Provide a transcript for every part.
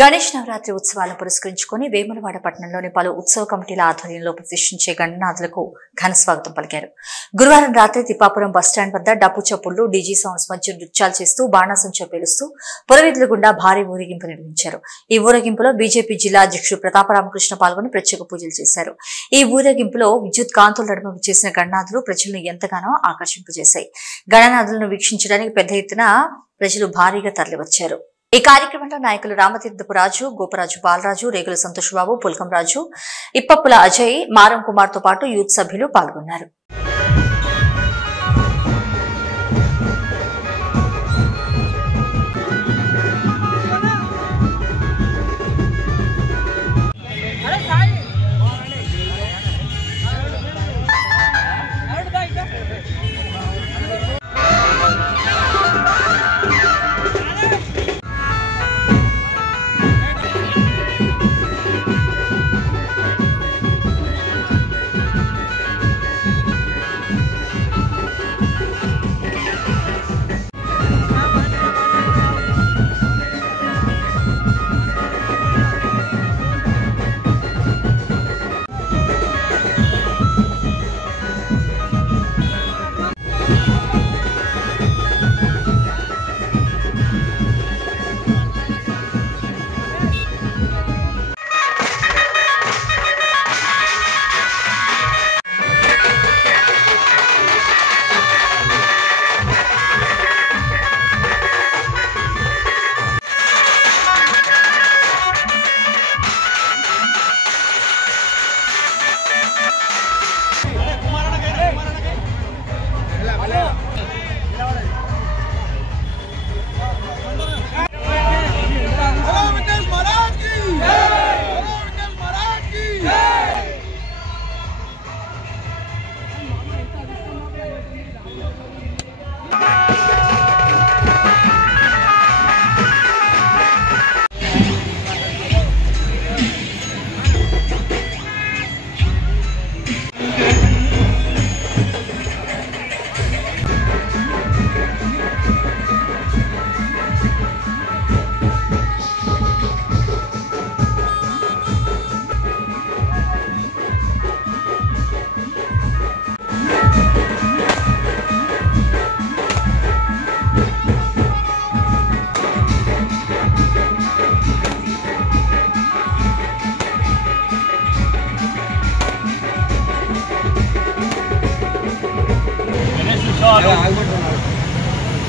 గణేష్ నవరాత్రి ఉత్సవాలను పురస్కరించుకుని వేములవాడ పట్టణంలోని పలు ఉత్సవ కమిటీల ఆధ్వర్యంలో ప్రతిష్ఠించే గణనాథులకు ఘన స్వాగతం పలికారు. గురువారం రాత్రి తిప్పాపురం బస్టాండ్ వద్ద డప్పు చప్పుళ్లు, డీజీ సౌండ్స్ మధ్య నృత్యాలు చేస్తూ బాణాసంచా పేలుస్తూ పురవీధుల గుండా భారీ ఊరేగింపు నిర్వహించారు. ఈ ఊరేగింపులో బీజేపీ జిల్లా అధ్యక్షుడు ప్రతాపరామకృష్ణ పాల్గొని ప్రత్యేక పూజలు చేశారు. ఈ ఊరేగింపులో విద్యుత్ కాంతుల నడుమ చేసిన గణనాథులు ప్రజలను ఎంతగానో ఆకర్షింపజేశాయి. గణనాథులను వీక్షించడానికి పెద్ద ఎత్తున ప్రజలు భారీగా తరలివచ్చారు. ఈ కార్యక్రమంలో నాయకులు రామతీర్థపు రాజు, గోపరాజు బాలరాజు, రేగుల సంతోష్ బాబు, పుల్కం రాజు, ఇప్పప్పుల అజయ్, మారం కుమార్ తో పాటు యూత్ సభ్యులు పాల్గొన్నారు.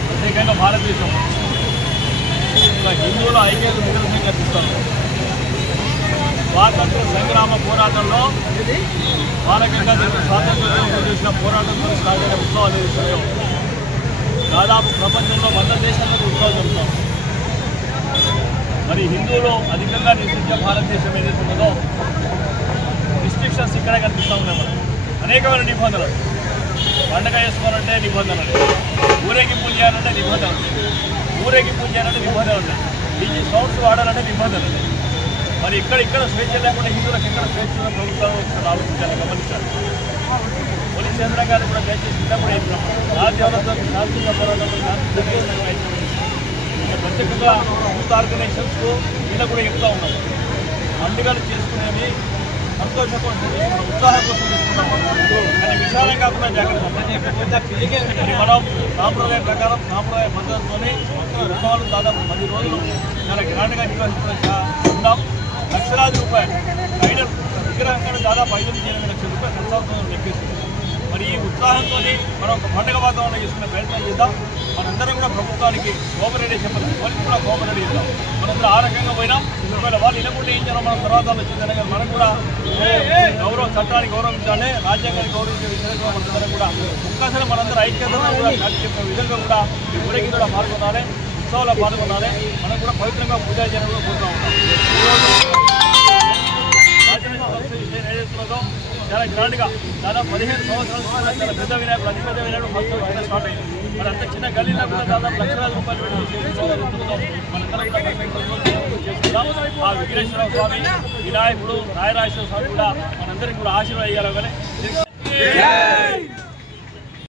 ప్రత్యేకంగా భారతదేశం హిందువుల ఐక్యత నిదర్శనం కనిపిస్తారు. స్వాతంత్ర సంగ్రామ పోరాటంలో భారతంగా స్వాతంత్ర్యం చేసిన పోరాటంతో స్టార్ట్ అయిన ఉత్సవాలు ఏదైతున్నాయో దాదాపు ప్రపంచంలో 100 దేశాల్లో ఉత్సవాలు జరుగుతాం. మరి హిందువులు అధికంగా నివసించే భారతదేశం ఏదైతే ఉన్నదో రిస్ట్రిక్షన్స్ ఇక్కడే కనిపిస్తూ ఉన్నాయి. మనం అనేకమైన నిబంధనలు, పండగ చేసుకోవాలంటే నిబంధనలు, ఊరేగింపులు చేయాలంటే నిబంధనలు, ఊరేగింపులు చేయాలంటే నిబంధనలు ఉన్నాయి, డీజీ సౌండ్స్ వాడాలంటే నిబంధనలు. మరి ఇక్కడ స్వేచ్ఛ లేకుండా హిందువులకు ఎక్కడ స్వేచ్ఛ ప్రభుత్వాలు ఆలోచించాలి, గమనించాలి. పోలీస్ యంత్రాంగాలు కూడా దయచేసి చిన్నప్పుడు రాజ్యాంగంతో శాంతియుత పోరాటంలో ప్రత్యేకంగా యూత్ ఆర్గనైజేషన్స్కు ఇలా కూడా చెప్తూ ఉన్నాం. పండుగలు చేసుకునేవి సంతోషం కోసం, ఉత్సాహం కోసం తీసుకున్నాము. కానీ విశాలం కాకుండా జాగ్రత్త. మనం సాంప్రదాయ ప్రకారం సాంప్రదాయ పద్ధతితోనే ఉత్సవాలు దాదాపు 10 రోజులు చాలా గ్రాండ్గా నిర్వహిస్తున్నాం. లక్షలాది రూపాయలు ఐడల్ విగ్రహం కానీ దాదాపు 5 నుంచి 8 లక్షల రూపాయలు ఖర్చవుతుందని చెప్పేసి మరి ఈ ఉత్సాహంతో మనం ఒక పండుగ వాతావరణం చేసుకునే ప్రయత్నం చేద్దాం. మనందరం కూడా ప్రభుత్వానికి కోఆపరేట్ చెప్పాలి, పోలీసు కూడా కోఆపరేట్ చేద్దాం. మనందరూ ఆ రకంగా పోయినాం. ఒకవేళ వాళ్ళు ఇనకుండా ఏం చేయాలో మనం తర్వాత వచ్చిందనే మనం కూడా చట్టాన్ని గౌరవించాలి, రాజ్యాంగాన్ని గౌరవించే విధంగా మనందరం కూడా ఒక్కసారి మనందరూ ఐక్యతను కూడా చాటి చెప్పే విధంగా కూడా ఈ ఊరేగింపు కూడా పాల్గొనాలి, ఉత్సవాల్లో పాల్గొనాలి. మనం కూడా పవిత్రంగా పూజా చేయడం కూడా కోరుతూ ఉంటాం. ఏదైతున్నదో చాలా గ్రాండ్గా దాదాపు 15 సంవత్సరాల చాలా పెద్ద వినాయకుడు, అతి పెద్ద వినాయకుడు ఫస్ట్ స్టార్ట్ అయింది. మరి అంత చిన్న గల్లీలో కూడా దాదాపు లక్షలాది రూపాయలు మనందరం కూడా చేసుకుందాం. ఆ విఘ్నేశ్వర స్వామి, వినాయకుడు, రాయరాజేశ్వర స్వామి కూడా మనందరికీ కూడా ఆశీర్వాదం ఇవ్వాలి.